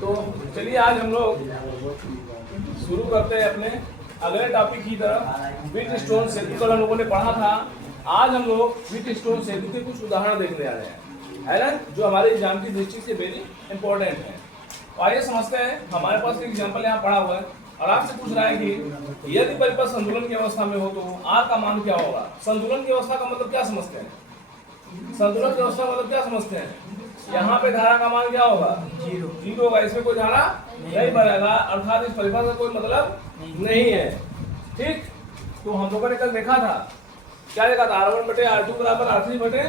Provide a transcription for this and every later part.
तो चलिए आज हम लोग शुरू करते हैं अपने अगले टॉपिक की तरफ। व्हीटस्टोन सेतु कल हम लोगों ने पढ़ा था। आज हम लोग व्हीटस्टोन सेतु के कुछ उदाहरण देखने जा रहे हैं, है ना, जो हमारे एग्जाम की दृष्टि से वेरी इंपॉर्टेंट है। तो आइए समझते हैं। हमारे पास एक एग्जाम्पल यहाँ पढ़ा हुआ है और आपसे पूछ रहा है कि यदि परिपथ संतुलन की अवस्था में हो तो आर का मान क्या होगा। संतुलन की अवस्था का मतलब क्या समझते हैं? संतुलन की अवस्था का मतलब क्या समझते हैं? यहाँ पे धारा का मान क्या होगा? जीरो होगा। इसमें कोई धारा नहीं बनेगा, अर्थात इस परिपथ का कोई मतलब नहीं है। ठीक, तो हम लोगों ने कल देखा था, क्या देखा था? R1 बटे R2 बराबर R3 बटे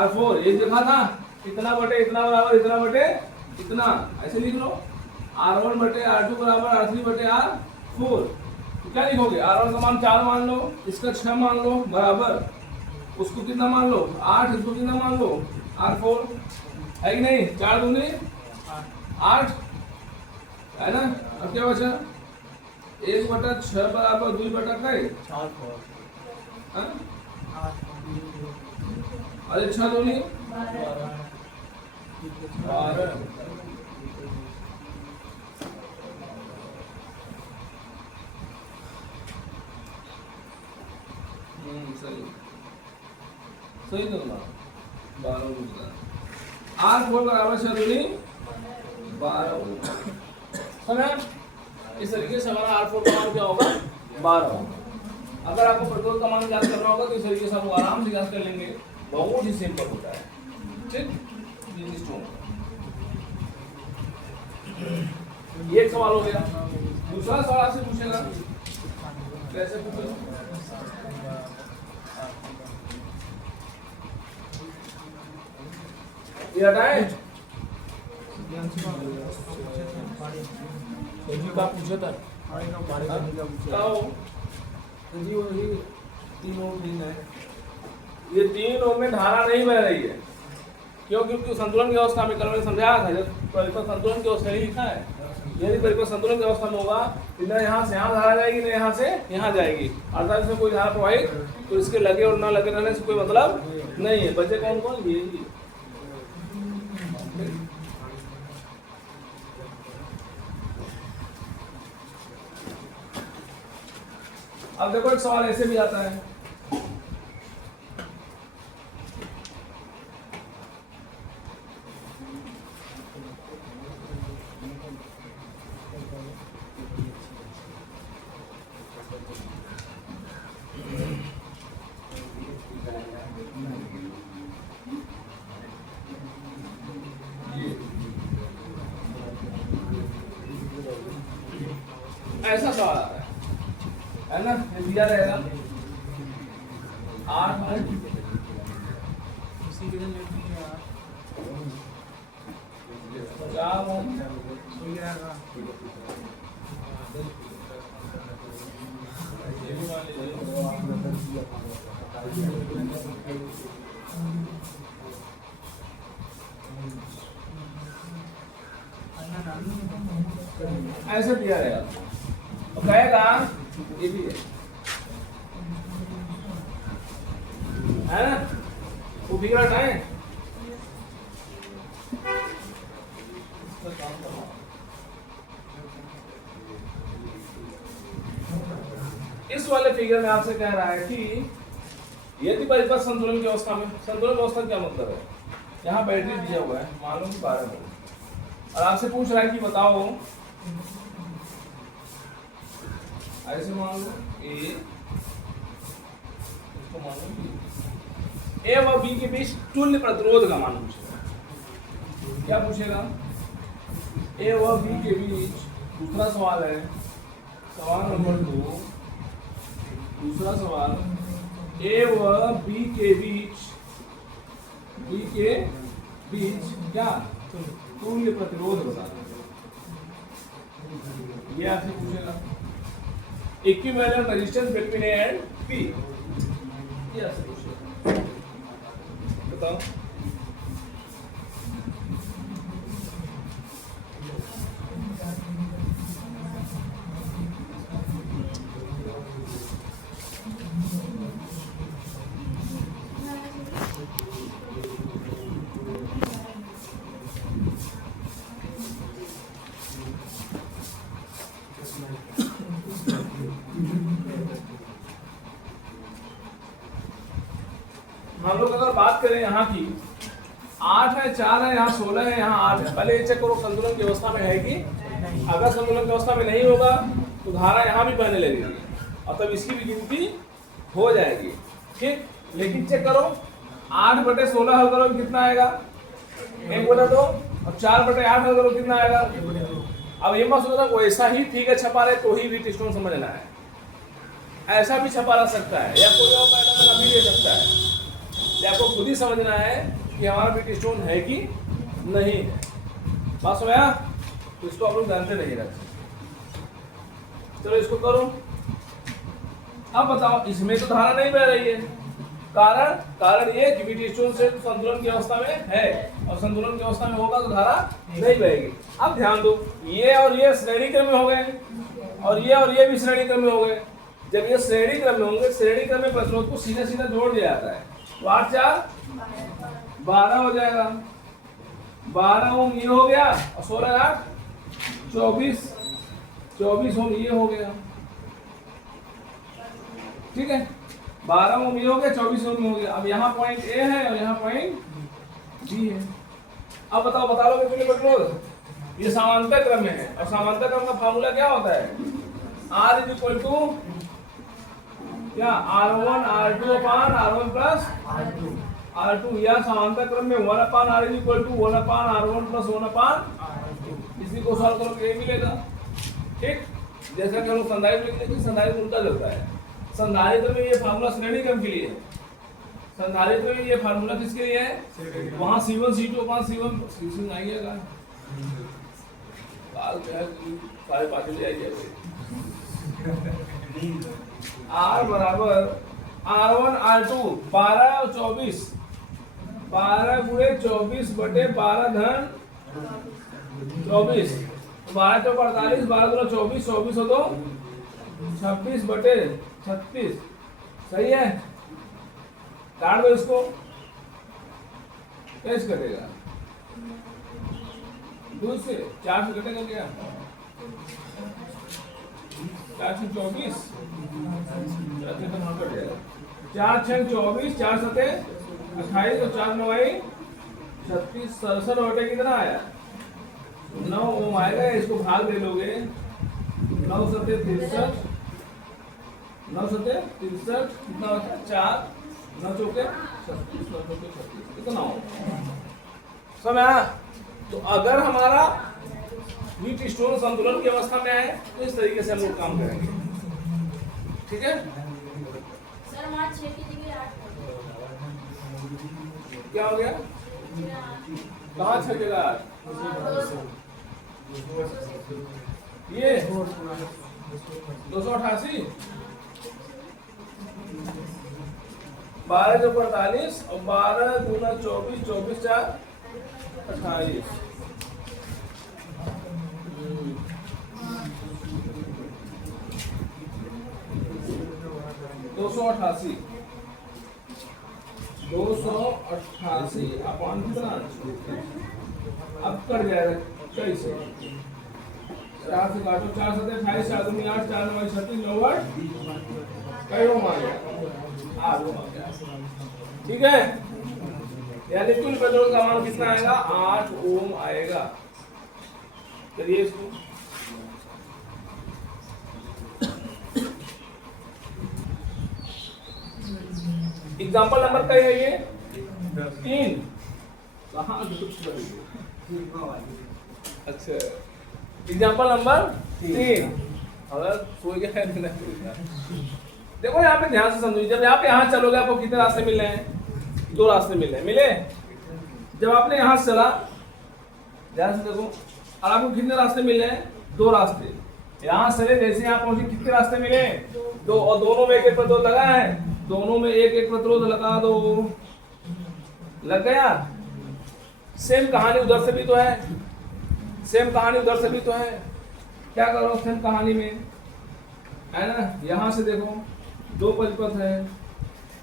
R4। ये देखा था, इतना बटे इतना बराबर इतना बटे इतना, ऐसे लिख लो। R1 बटे R2 बराबर R3 बटे R4। तो क्या लिखोगे? R1 का मान 4 मान लो, इसका 6 मान लो, बराबर उसको कितना मान लो? 8, इसको कितना मान लो? R4, है कि नहीं? 4 दूनी 8, है ना। अब क्या बचा? 1 बटा 6 बराबर 2 बटा कई? अरे 6 दूनी 12। सही तो ना 12 R4 बराबर 6 दूनी 12। समझ? इस तरीके से हमारा R4 का मान क्या होगा? 12। अगर आपको प्रतिरोध का मान ज्ञात करना होगा तो इस तरीके से आप आराम से ज्ञात कर लेंगे। बहुत ही सिंपल होता है। ठीक, ये एक सवाल हो गया। दूसरा सवाल आपसे पूछेगा, कैसे पूछेगा? ये हटाए का पूछा था जी, वही 3 ओम है। ये 3 ओम में धारा नहीं बह रही है। क्यों? क्योंकि संतुलन की अवस्था में कल मैंने समझाया था, जब परिपथ संतुलन की अवस्था लिखा है, यदि परिपथ संतुलन की अवस्था में होगा तो न यहाँ से यहाँ धारा जाएगी, न यहाँ से यहाँ जाएगी, अर्थात इसमें कोई धारा प्रवाहित, तो इसके लगे और ना लगे रहने से कोई मतलब नहीं है। बचे कौन कौन? ये अब देखो, एक सवाल ऐसे भी आता है, ऐसा सवाल आता है ना, दिया रहेगा 8 ऐसे दिया रहेगा तो कहेगा ये भी है ना, वो फिगर है। इस वाले फिगर में आपसे कह रहा है कि यदि परिपथ संतुलन की अवस्था में, संतुलन अवस्था क्या मतलब है? यहाँ बैटरी दिया हुआ है, मान लो 12 वोल्ट, और आपसे पूछ रहा है कि बताओ, ऐसे मान लो ए, इसको मान लो B, ए व बी के बीच तुल्य प्रतिरोध का मान पूछेगा। क्या पूछेगा? ए व बी के बीच, दूसरा सवाल है, सवाल नंबर 2, दूसरा सवाल, ए व बी के बीच, बी के बीच क्या तुल्य प्रतिरोध बता, ये आपसे पूछेगा। Equivalent resistance between A and B, ये आपसे पूछेगा। बताओ। अगर बात करें यहाँ की 8 है, 4 है, यहाँ 16 है, यहाँ 8 है। पहले ये चेक करो संतुलन की अवस्था में है कि, अगर संतुलन की अवस्था में नहीं होगा तो धारा यहाँ भी बहने लगेगी और तब इसकी भी गिनती हो जाएगी। ठीक, लेकिन चेक करो 8/16 हल करो कितना आएगा 1/2 और 4/8 हल करो कितना आएगा। अब ये मत सोचना वैसा ही ठीक है छपा रहे तो ही वीट स्टोन समझना है, ऐसा भी छपा रह सकता है या कोई और पैटर्न भी ले सकता है। या आपको खुद ही समझना है कि हमारा वीट स्टोन है कि नहीं है। बात समझ आया? तो इसको आप लोग जानते नहीं रखते। चलो इसको करो। अब बताओ इसमें तो धारा नहीं बह रही है, कारण ये कि वीट स्टोन से संतुलन की अवस्था में है और संतुलन की अवस्था में होगा तो धारा नहीं बहेगी। अब ध्यान दो ये और ये श्रेणी क्रम में हो गए और ये भी श्रेणी क्रम में हो गए। जब ये श्रेणी क्रम में होंगे, श्रेणी क्रम में प्रतिरोध को सीधा सीधा जोड़ दिया जाता है तो 8 4 12 हो जाएगा। 12 ओम ये हो गया और 16 8 24 ओम ये हो गया। ठीक है, 12 ओम ये हो गया, 24 ओम हो गया। अब यहाँ पॉइंट ए है और यहाँ पॉइंट बी है। अब बताओ बता लोगे तुमने प्रतिरोध, ये समांतर क्रम में है और समांतर क्रम का फार्मूला क्या होता है R इज इक्वल टू क्या R1 R2 अपान R1 प्लस R2 या समांतर क्रम में 1 upon R is equal to 1 upon R1 plus 1 upon इसी को सॉल्व करो तो ये मिलेगा। ठीक, जैसा कि हम लोग संधारित्र लिखते हैं, संधारित्र उल्टा चलता है। संधारित्र में ये फार्मूला श्रेणी क्रम के लिए है, संधारित्र में ये फार्मूला किसके लिए है, वहां C1 C2 अपान C1 C2 आइएगा काल क्या है सारे पांच ले आइए। R बराबर R1 R2 12 और 24 12 गुणे 24 बटे 12 धन 24 12 तो 48 12 गुना 24 24 हो तो 26 बटे 36 सही है। काट दो इसको, कैसे कटेगा 2 से 4 से कटेगा क्या 4 से 24 4 6 24 4 7 28 और 4 9 36 67 बटे कितना आया 9 ओम आएगा। इसको भाग दे लोगे 9 7 63 9 7 63 कितना होता है 4 9 चौके 36 9 चौके 36 कितना हो समझ। तो अगर हमारा वीट स्टोन संतुलन की अवस्था में आए तो इस तरीके से हम लोग काम करेंगे। ठीक है सर वहाँ 6 की जगह 8 क्या हो गया कहाँ 6 जगह 8 ये 288 12 जो 45 और 12 गुना 24 24 4 28 288 अपॉन कितना अब कट जाएगा कैसे 4 से काटो 4 7 28 4 दूनी 8 4 9 36 9 कई ओम आ गया 8 ओम आ गया। ठीक है, यानी कुल प्रतिरोध का मान कितना आएगा 8 ओम आएगा। चलिए इसको एग्जाम्पल नंबर क्या है ये 3 कहाँ अच्छा एग्जाम्पल नंबर 3 अगर सो गया है देखो यहाँ पे ध्यान से समझो। जब आप यहाँ चलोगे आपको कितने रास्ते मिल रहे हैं 2 रास्ते मिल रहे हैं मिले। जब आपने यहाँ से चला ध्यान से देखो और आपको कितने रास्ते मिले हैं 2 रास्ते। यहाँ से जैसे यहाँ पहुंचे कितने रास्ते मिले 2 और दोनों में एक एक प्रतिरोध लगा है, दोनों में एक एक प्रतिरोध लगा दो लग गया। सेम कहानी उधर से भी तो है, सेम कहानी उधर से भी तो है। क्या करो सेम कहानी में है ना, यहाँ से देखो 2 परिपथ है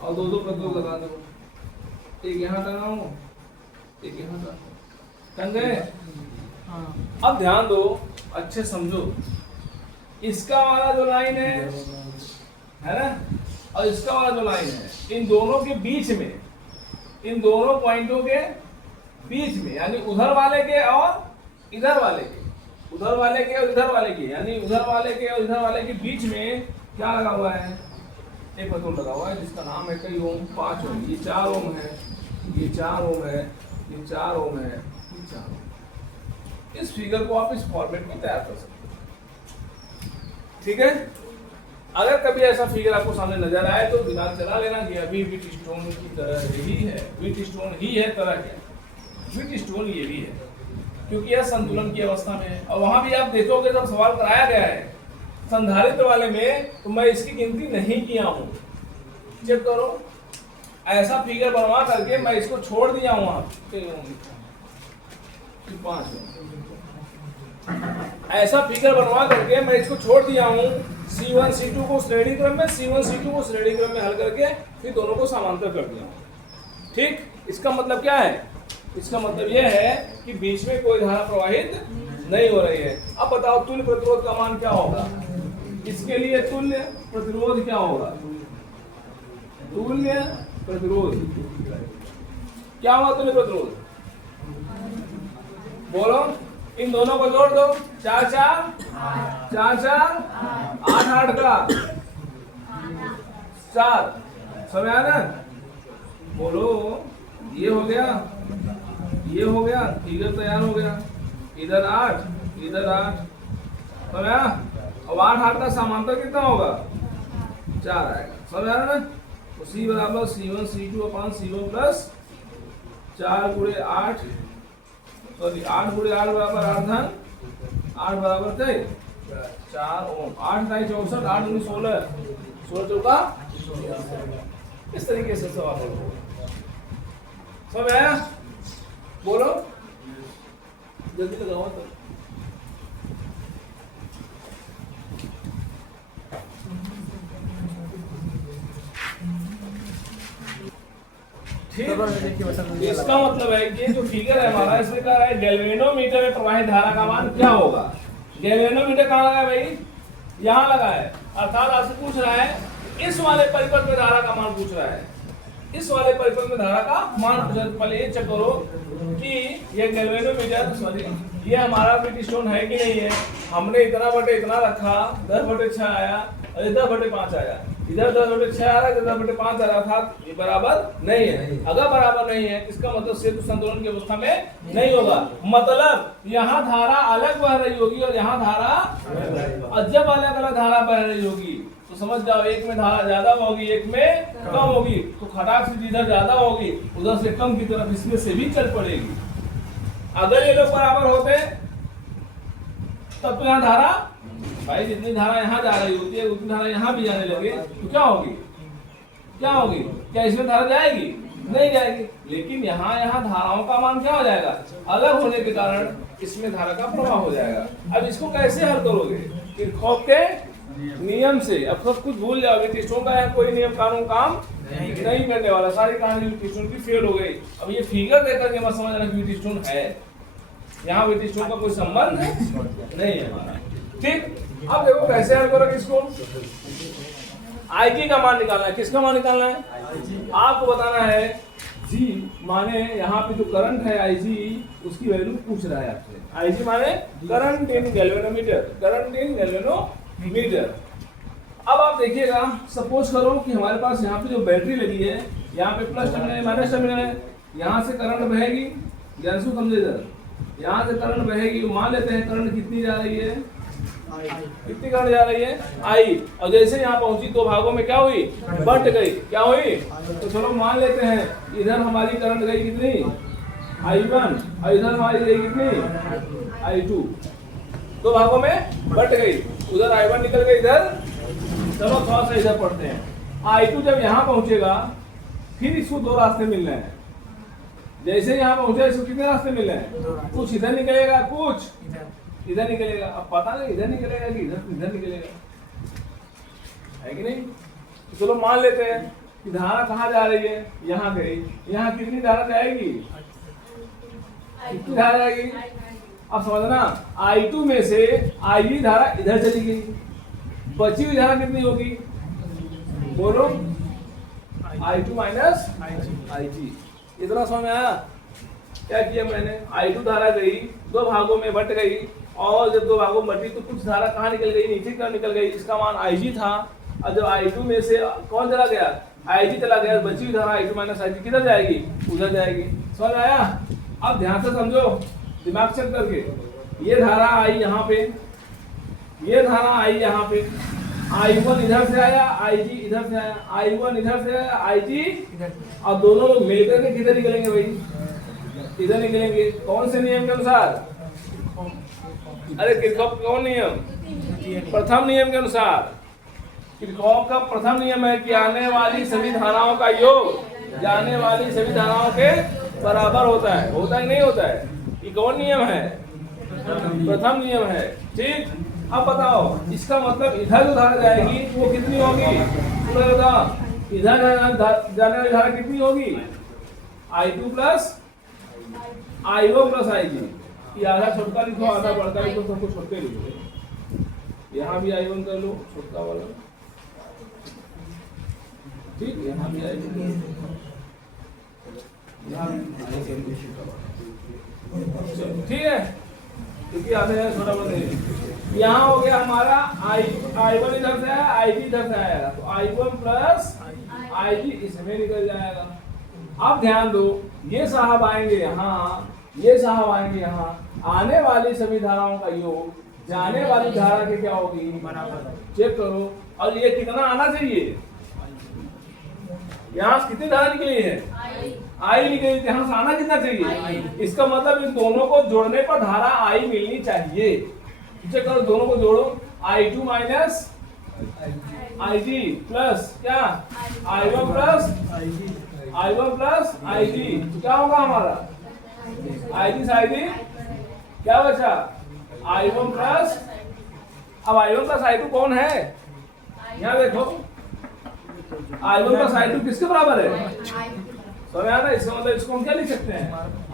और 2 प्रतिरोध लगा दो, एक यहाँ टंगाओ एक यहाँ टंग गए। अब ध्यान दो अच्छे समझो, इसका वाला जो लाइन है ना और इसका वाला जो लाइन है इन दोनों के बीच में इन दोनों पॉइंटों के बीच में, यानी उधर वाले के और इधर वाले के, उधर वाले के और इधर वाले के, यानी उधर वाले के और इधर वाले के बीच में क्या लगा हुआ है, एक वर्तुल लगा हुआ है जिसका नाम है कई ओम, 5 ओम, ये 4 ओम है, ये 4 ओम है, ये 4 ओम है, ये 4 ओम। इस फिगर को आप इस फॉर्मेट में तैयार कर सकते हैं, ठीक है। अगर कभी ऐसा फिगर आपको सामने नजर आए तो दिमाग चला लेना कि अभी व्हीट स्टोन की तरह ही है, व्हीट स्टोन ही है, तरह क्या व्हीट स्टोन ये भी है, क्योंकि यह संतुलन की अवस्था में है। और वहां भी आप देखोगे जब सवाल कराया गया है संधारित्र वाले में, तो मैं इसकी गिनती नहीं किया हूं, चेक करो, ऐसा फिगर बनवा करके मैं इसको छोड़ दिया हूं, आप 5 ऐसा फिगर बनवा करके मैं इसको छोड़ दिया हूं, C1 C2 को श्रेणी क्रम में, C1 C2 को श्रेणी क्रम में हल करके फिर दोनों को समांतर कर दिया हूं, ठीक। इसका मतलब क्या है, इसका मतलब यह है कि बीच में कोई धारा प्रवाहित नहीं हो रही है। अब बताओ तुल्य प्रतिरोध का मान क्या होगा, इसके लिए तुल्य प्रतिरोध क्या होगा, तुल्य प्रतिरोध क्या हुआ, तुल्य प्रतिरोध बोलो, इन दोनों को जोड़ दो, 4 4 4 4 8 8 का 4, समझ आया ना, बोलो, ये हो गया, ये हो गया, फिगर तैयार हो गया, इधर 8 इधर 8, समझ आया। अब 8 8 का समांतर कितना होगा, 4 आएगा, समझ आया ना। तो C बराबर C1 C2 upon C1 plus 4 गुणे 8, सॉरी 8 गुणे 8 बराबर 8 धन 8 बराबर 4 ओम, 8 × 64, 8 × 16, 16 चौका, इस तरीके से सवाल करो, समझ आया, बोलो जल्दी लगाओ तो। ठीक, इसका मतलब है कि जो फिगर है हमारा, इसमें कह रहा है गैल्वेनोमीटर में प्रवाहित धारा का मान क्या होगा। गैल्वेनोमीटर कहाँ लगा है भाई, यहाँ लगा है, अर्थात आपसे पूछ रहा है इस वाले परिपथ में धारा का मान पूछ रहा है, इस वाले परिपथ में धारा का मान पूछा। पहले ये चेक करो कि ये गैल्वेनोमीटर, सॉरी ये हमारा व्हीट स्टोन है कि नहीं है। हमने इतना बटे इतना रखा, 10/6 आया, और 10/5 आया, इधर 10/6 आ रहा है, 10/5 आ रहा था, ये बराबर नहीं है। अगर बराबर नहीं है इसका मतलब सेतु संतुलन की अवस्था में नहीं होगा, मतलब यहाँ धारा अलग बह रही होगी और यहाँ धारा, और जब अलग अलग धारा बह रही होगी तो समझ जाओ एक में धारा ज्यादा होगी, एक में कम होगी, तो खटाक से जिधर ज्यादा होगी उधर से कम की तरफ इसमें से भी चल पड़ेगी। अगर ये लोग बराबर होते तब तो यहाँ धारा, भाई जितनी धारा यहाँ जा रही होती है उतनी धारा यहाँ भी जाने लगे तो क्या होगी, क्या होगी, क्या इसमें धारा जाएगी, नहीं जाएगी। लेकिन यहाँ धाराओं का मान क्या हो जाएगा, अलग होने के कारण इसमें धारा का प्रवाह हो जाएगा। अब इसको कैसे हल करोगे, किरचॉफ के नियम से। अब सब कुछ भूल जाओगे, टेस्टों का कोई नियम कानून काम नहीं करने वाला, सारी कहानी टेस्टों की फेल हो गई। अब ये फिगर देखकर के मत समझना कि व्हीट स्टोन है, यहाँ व्हीट स्टोन का कोई संबंध नहीं है हमारा, ठीक। अब देखो कैसे हल करोगे इसको, IG का मान निकालना है। किसका मान निकालना है, आपको बताना है जी, माने यहाँ पे जो करंट है IG उसकी वैल्यू पूछ रहा है आपसे। IG माने current in galvanometer, current in galvanometer. अब आप देखिएगा, सपोज करो कि हमारे पास यहाँ पे जो बैटरी लगी है, यहाँ पे प्लस टर्मिनल है माइनस टर्मिनल है, यहाँ से करंट बहेगी, जैसे समझे इधर, यहाँ से करंट बहेगी, मान लेते हैं करंट कितनी जा रही है, कितनी करंट जा रही है I, और जैसे यहाँ पहुंची तो भागों में क्या हुई, बट गई, क्या हुई, तो चलो मान लेते हैं इधर हमारी करंट गई कितनी I1, और इधर हमारी गई कितनी I2, दो भागों में बट गई, उधर I1 निकल गई इधर। चलो थोड़ा सा इधर पढ़ते हैं, I2 जब यहाँ पहुंचेगा फिर इसको दो रास्ते मिल रहे हैं, जैसे यहाँ पहुंचे इसको कितने रास्ते मिल रहे हैं, कुछ इधर निकलेगा, कुछ इधर निकलेगा। अब पता नहीं इधर निकलेगा कि इधर निकलेगा, है कि नहीं। तो चलो मान लेते हैं कि धारा कहाँ जा रही है, यहाँ गई, यहाँ कितनी धारा जाएगी, कितनी धारा जाएगी। अब समझना I2 में से I धारा इधर चली गई, बची हुई धारा कितनी होगी, बोलो I2 माइनस IG, इतना समझ में आया? क्या किया मैंने, I2 धारा गई, दो भागों में बट गई, और जब दो भागों में बटी तो कुछ धारा कहाँ निकल गई, नीचे की ओर निकल गई, इसका मान IG था। और जब I2 में से कौन चला गया, IG चला गया, बची हुई धारा I2 माइनस IG किधर जाएगी, उधर जाएगी। समझ आया? अब ध्यान से समझो, दिमाग चेक करके, ये धारा आई यहाँ पे, ये धारा आई यहाँ पे, I1 इधर से आया, IG इधर से आया, I1 इधर से आया, IG, और दोनों लोग मिलकर के किधर निकलेंगे भाई, इधर निकलेंगे। कौन से नियम के अनुसार? अरे किरचॉफ कौन नियम? प्रथम नियम के अनुसार। किरचॉफ का प्रथम नियम है कि आने वाली सभी धाराओं का योग जाने वाली सभी धाराओं के बराबर होता है। होता है नहीं होता है? ये कौन नियम है? प्रथम नियम है। ठीक, अब बताओ इसका मतलब इधर जो धारा जाएगी वो कितनी होगी? पूरा बताओ, इधर जाने वाली धारा कितनी होगी? I2 plus I1 plus IG। ये आधा छोटा लिखो, आधा बड़ा लिखो, सबको छोटे लिखो। यहाँ भी I1 कर लो छोटा वाला, ठीक, यहाँ भी I1 कर लो, ठीक है, क्योंकि आधे छोटा बड़ा नहीं। यहाँ हो गया हमारा I1 इधर से आया, IG इधर से आएगा, तो I1 प्लस IG इसमें निकल जाएगा। अब ध्यान दो, ये साहब आएंगे यहाँ, ये साहब आएंगे यहाँ, आने वाली सभी धाराओं का योग जाने वाली धारा के क्या होगी, बराबर। चेक करो, और ये कितना आना चाहिए, यहाँ कितनी धारा निकली है, आई निकली, यहाँ से आना कितना चाहिए, इसका मतलब इन दोनों को जोड़ने पर धारा आई मिलनी चाहिए। चेक करो, दोनों को जोड़ो, I2 माइनस IG प्लस क्या, I1 प्लस IG, क्या होगा हमारा, IG से IG क्या बचा, I1 प्लस, अब I1 प्लस I2 कौन है, यहाँ देखो, I1 प्लस I2 किसके बराबर है, समझ आया ना? इसका मतलब इसको हम क्या लिख सकते हैं,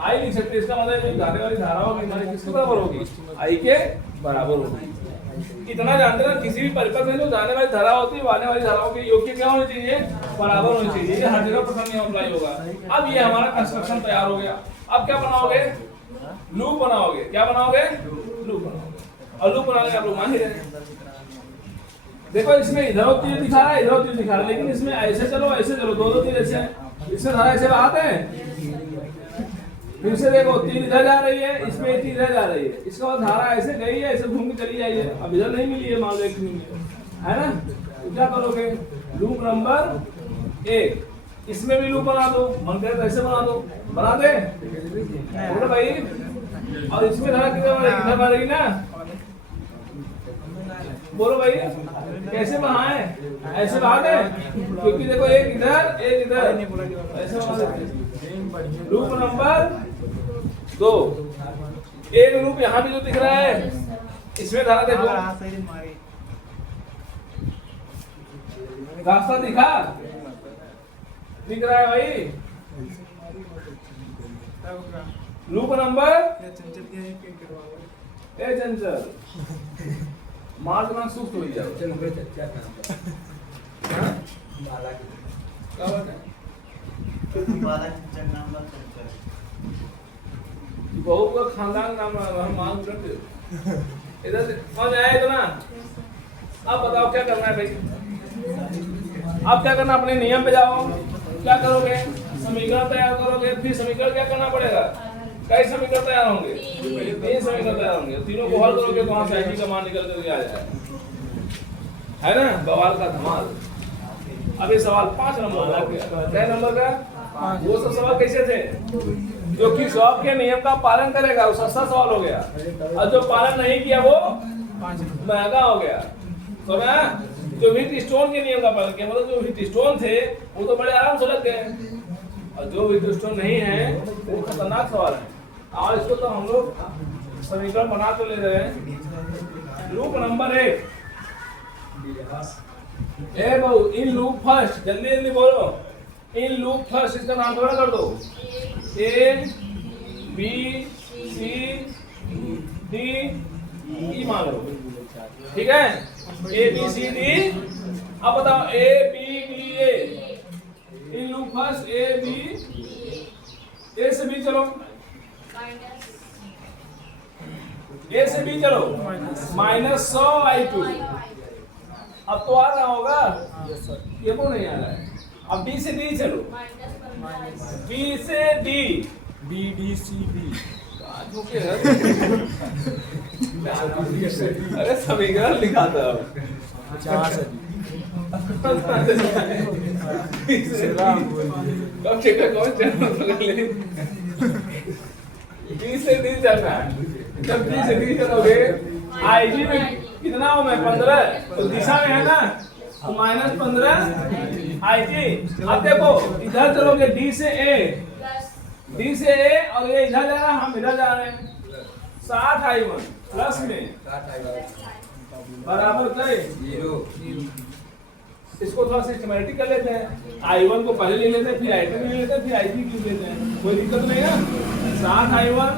I लिख सकते हैं। इसका मतलब जाने वाली धारा होगी हमारी किसके बराबर होगी, I के बराबर होगी। इतना जानते हैं, किसी भी परिपथ में जो जाने वाली धारा होती है वो आने वाली धाराओं के योग के क्या होनी चाहिए, बराबर होनी चाहिए। ये हर जगह प्रथम नियम अप्लाई होगा। अब ये हमारा कंस्ट्रक्शन तैयार हो गया। अब क्या बनाओगे, लूप बनाओगे। क्या बनाओगे, लूप बनाओगे, और लूप बनाने आप लोग मान ही रहे। देखो इसमें इधर तीर दिखा रहा है, इधर तीर दिखा रहा है, लेकिन इसमें ऐसे चलो ऐसे चलो, दो तीर ऐसे हैं, इसमें धारा ऐसे आते हैं। फिर से देखो, तीर इधर जा रही है, इसमें तीर इधर जा रही है, इसका बाद धारा ऐसे गई है, ऐसे घूम के चली जाइए। अब इधर नहीं मिली है, मान लो एक है ना, तो क्या करोगे, लूप नंबर 1, इसमें भी लूप बना दो, मन करे तो ऐसे बना दो, बना दे बोलो भाई। और इसमें धारा किधर आ रही ना, बोलो भाई, कैसे बनाए, ऐसे बना दे, क्योंकि देखो एक इधर एक इधर, ऐसे बना देते। लूप नंबर 2, एक लूप यहाँ भी जो दिख रहा है, इसमें धारा देखो, रास्ता दिख रहा है भाई। लूप नंबर, ए चंचल मार्ग सुस्त हो जाओ, बहू का खानदान नाम हम मांग करते। इधर समझ आया इतना? अब बताओ क्या करना है भाई, अब क्या करना, अपने नियम पे जाओ। क्या करोगे, समीकरण तैयार करोगे। फिर समीकरण क्या करना पड़ेगा, कई समीकरण तैयार होंगे, 3 समीकरण तैयार होंगे, तीनों को हल करोगे तो वहां से IG का मान निकल करके आ जाएगा, है ना, बवाल का धमाल। अब ये सवाल 5 नंबर का हो गया। क्या नंबर का, वो सब सवाल कैसे थे, जो कि किरचॉफ के नियम का पालन करेगा वो सस्ता सवाल हो गया, और जो पालन नहीं किया वो महंगा हो गया। तो ना जो व्हीटस्टोन के नियम का पालन किया, मतलब जो व्हीटस्टोन थे वो तो बड़े आराम से लग गए, और जो व्हीटस्टोन नहीं है वो खतरनाक सवाल है। और इसको तो हम लोग समीकरण बना तो ले रहे हैं। लूप नंबर 1, ए बहु इन लूप फर्स्ट, जल्दी जल्दी बोलो, इन लूप फर्स्ट, इसका नाम थोड़ा कर दो, A B C D E मान लो, ठीक है, A B C D। अब बताओ A B D A, in loop first A B ए से बी चलो, माइनस ए से बी चलो, माइनस 100i2। अब तो आ रहा होगा, ये वो नहीं आ रहा है। अब बी से डी चलो, माइनस 15 बी से D, B D C B. अरे समीकरण लिखा था। 50 है बी से डी चलना है। जब बी से डी चलोगे, आई जी में कितना हो, मैं 15, तो दिशा में है ना, तो -15 आई जी। अब देखो इधर चलोगे, डी से ए, प्लस डी से ए, और ये इधर जा रहा है, हम इधर जा रहे हैं। 60i1 प्लस में बराबर क्या है? 0। इसको थोड़ा सिस्टमैटिक कर लेते हैं। i1 को पहले ले लेते हैं, फिर i2 ले लेते हैं, फिर i3 क्यों लेते हैं, कोई दिक्कत नहीं है। 60i1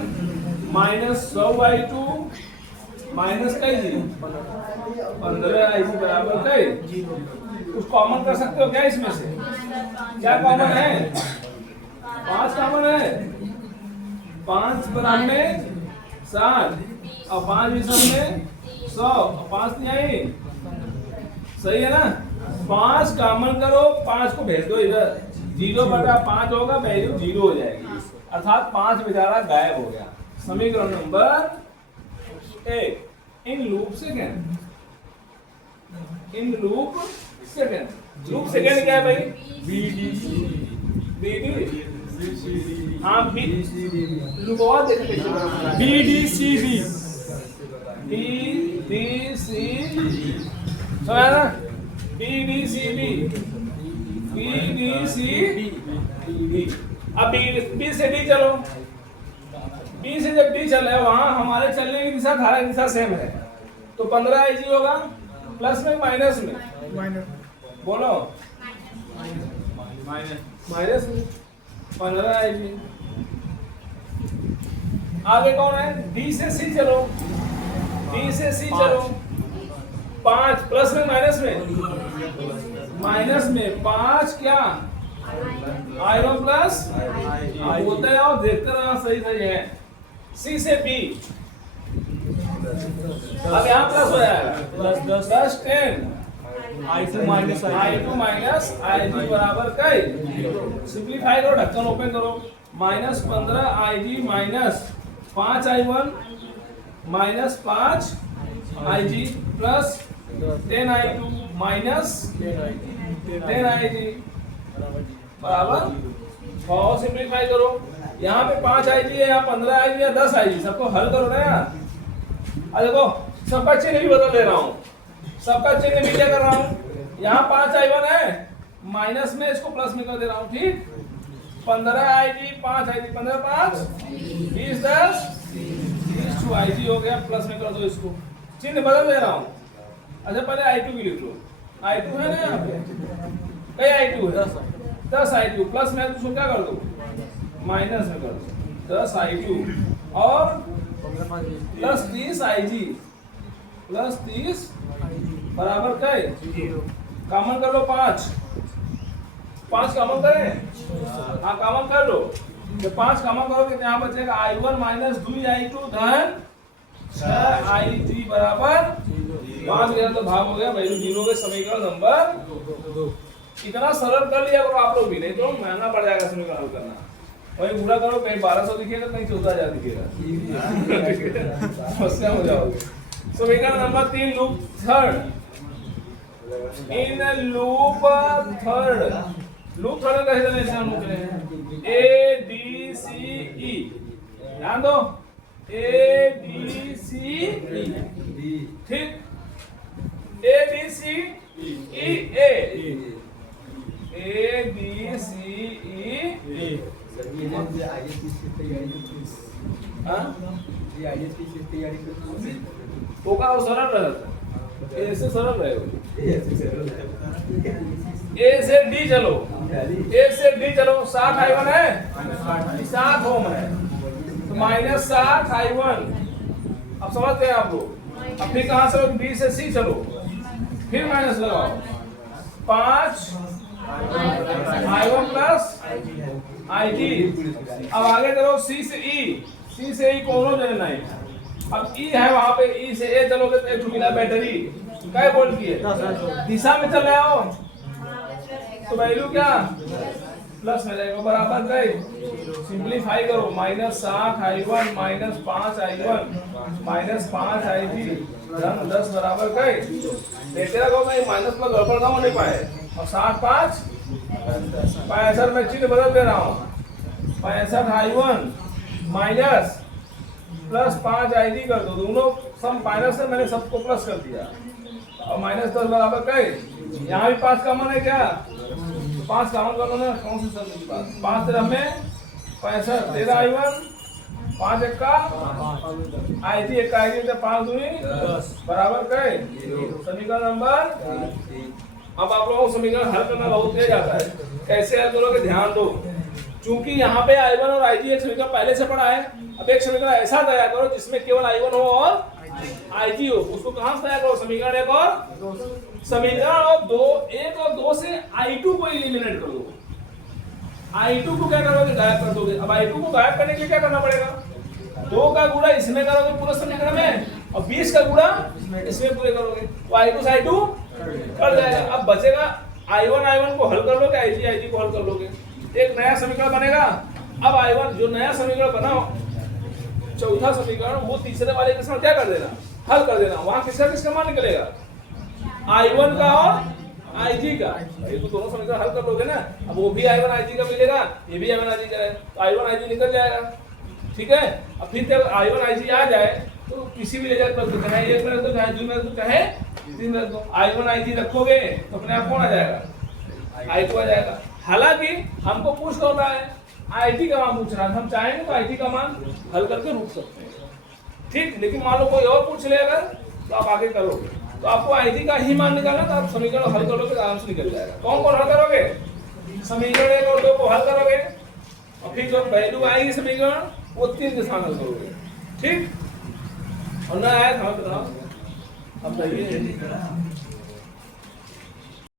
माइनस 100i2 माइनस क्या जी 15i2 बराबर क्या? कुछ कॉमन कर सकते हो क्या इसमें से? क्या कॉमन है? 5 कॉमन है। 5 बराबर में 60 और 5 विषम में 100 और 5 नहीं आई, सही है ना? 5 कॉमन करो, 5 को भेज दो इधर, 0/5 होगा, वैल्यू 0 हो जाएगी, अर्थात 5 बेचारा गायब हो गया। समीकरण number 1 in loop second, in loop second. Loop second क्या है भाई? B D C B D, B हाँ बी लूपवा देखते हैं, B D C B B D C समझा ना? B D C B, B D C B. अब बी से डी चलो, बी से जब डी चले, वहां हमारे चलने की दिशा, धारा की दिशा सेम है, तो 15 होगा, प्लस में माइनस में, बोलो माइनस में 15 आगे कौन है? डी से सी चलो, डी से सी चलो, 5 प्लस में माइनस में 5 क्या i1 प्लस बोलते आओ, देखते रहो सही सही है। सी से बी, अब यहाँ प्लस हो जाएगा, plus 10 10 i2 minus i2 minus ig बराबर क्या? सिंप्लीफाई करो, ढक्कन ओपन करो, minus 15 ig minus 5 i1 minus 5 ig plus 10 i2 minus 10 ig बराबर। और सिंप्लीफाई करो, यहाँ पे 5 ig है, यहाँ 15 ig है, 10 ig, सबको हल करो ना यार। अब देखो सबका चिन्ह भी बदल दे रहा हूँ, सबका चिन्ह भी क्या कर रहा हूँ, यहाँ 5 i1 है, माइनस में इसको प्लस में कर दे रहा हूँ, ठीक? 15 ig 5 ig, 15 5 20 10 22 ig हो गया, प्लस में कर दो इसको, चिन्ह बदल दे रहा हूँ। अच्छा पहले i2 की लिख लो, i2 है ना यहाँ पे, कई i2 है? 10 i2, प्लस में तो क्या कर दो, माइनस में कर दो, 10 i2 और प्लस 30 ig, प्लस 30 बराबर क्या है? कॉमन कर लो 5 कॉमन करें, हाँ कॉमन कर लो। जब 5 कॉमन करोगे तो यहाँ बचेगा i1 माइनस 2 i2 धन 6 ig बराबर 5 गया तो भाग हो गया, वैल्यू 0 के समीकरण नंबर। इतना सरल कर लिया करो आप लोग भी, नहीं तो महंगा पड़ जाएगा समीकरण हल करना। वही पूरा करो, कहीं 1200 दिखेगा, कहीं 14,000 दिखेगा, समस्या हो जाओगे। समीकरण number 3 loop third, in loop third, loop third कैसे चले इसका लूप करें, ए डी सी ई, ध्यान दो, ए डी सी ई, ठीक? A B C E A B C ई, होगा वो सरल रहता, ऐसे सरल रहेगा। ए से डी चलो, ए से डी चलो, 60 i1 है, 7 ओम है, तो माइनस 60 i1, अब समझते हैं आप लोग। अब फिर कहां से डी से सी चलो, फिर माइनस लगाओ, 5 i1 प्लस आई टी। अब आगे चलो सी से ई, सी से ई कोनो जने नहीं। अब ई है वहां पे, ई से ए चलोगे तो एक मिला बैटरी क्या वोल्ट की है, दिशा में चले आओ तो वैल्यू क्या प्लस में जाएगा, बराबर गए। सिंपलीफाई करो, -7i1 -5i1 -5i3 धन 10 बराबर गए। देखते रहो मैं माइनस प्लस गड़बड़ ना होने पाए। और 7 5 65 में चिन्ह बदल दे रहा हूँ, 65i1 माइनस प्लस 5i3 कर दो, दोनों सम माइनस से मैंने सबको प्लस कर दिया और -10 बराबर गए। यहाँ भी 5 कॉमन है क्या, 5 कॉमन कर लो ना, कौन सी सब 5 से हमें 65 13i1 5 Ekka i3 Ekka i3 तो 5 दूनी 10 बराबर गए। समीकरण नंबर, अब आप लोगों को समीकरण हल करना बहुत तेज आता है, कैसे हल करोगे ध्यान दो। चूंकि यहाँ पे i1 और i3 एक समीकरण पहले से पढ़ा है, अब एक समीकरण ऐसा तैयार करो जिसमें केवल i1 हो और i3 हो, उसको कहां से तैयार करो, समीकरण एक और समीकरण और दो, एक और दो से i2 को एलिमिनेट कर दो। i2 को क्या करोगे, गायब कर दोगे। अब i2 को गायब करने के लिए क्या करना पड़ेगा, 2 का गुणा इसमें करोगे पूरे समीकरण में और 20 का गुणा इसमें पूरे करोगे, तो i2 से i2 कट जाएगा। अब बचेगा i1 को हल कर लोगे, i3 को हल कर लोगे, एक नया समीकरण बनेगा। अब i1 जो नया समीकरण बना, चौथा समीकरण, वो तीसरे वाले के साथ क्या कर देना, हल कर देना। वहां किसका मान निकलेगा, i1 का और i3 का, ये तो दोनों समीकरण हल कर लोगे ना। अब वो भी i1 i3 का मिलेगा, ये भी i1 i3 का है, तो i1 i3 निकल जाएगा, ठीक है। अब फिर जब i1 i3 आ जाए तो किसी भी लेजर पर तो चाहे एक में रख दो, चाहे दो में रख दो, चाहे तीन में रख दो, i1 i3 रखोगे तो अपने आप कौन आ जाएगा, i2 आ जाएगा। हालांकि हमको पूछ रहा है i3 का मान पूछ रहा है, हम चाहेंगे तो i3 का मान हल करके रुक सकते हैं, ठीक। लेकिन मान लो कोई और पूछ ले अगर, तो आप आगे करोगे, तो आपको i3 का ही मान निकालना, तो आप समीकरण हल करोगे तो आराम से निकल जाएगा। कौन कौन हल करोगे, समीकरण 1 और 2 को हल करोगे और फिर जो वैल्यू आएगी समीकरण वो 3 के साथ हल करोगे, ठीक। और ना आया तो बताओ, अब सही है।